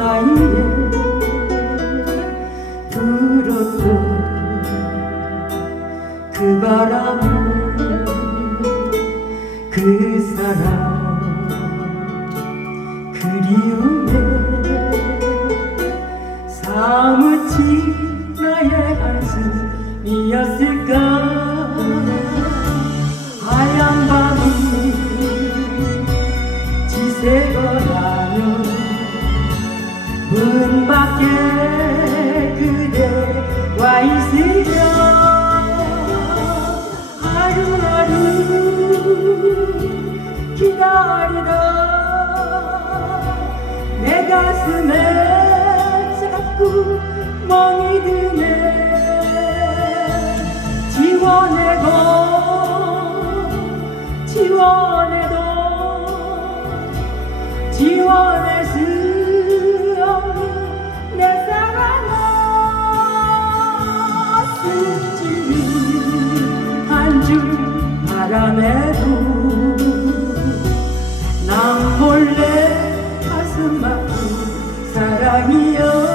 사이에 불었던 그 바람은 그 사람 그리움에 사무치 나의 한숨이었을 가슴에 자꾸 멍이 드네. 지워내고 지워내도 지워낼 수 없는 내 사랑아 스치는 한줄 바람에도 난 몰래 가슴 아픈 사랑이여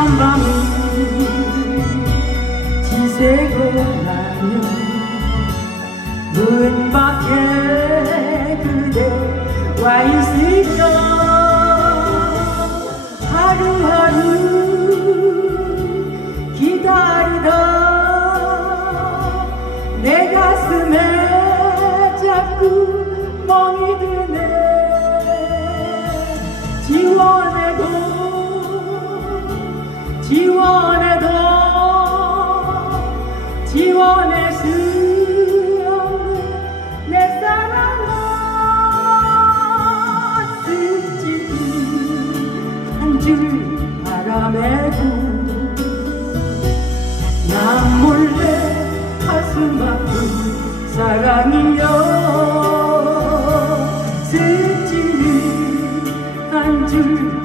하얀 밤이 지새고 나면 문 밖에 그대와 있 난 몰래 가슴 아픈 사랑이여. 스치는 한줄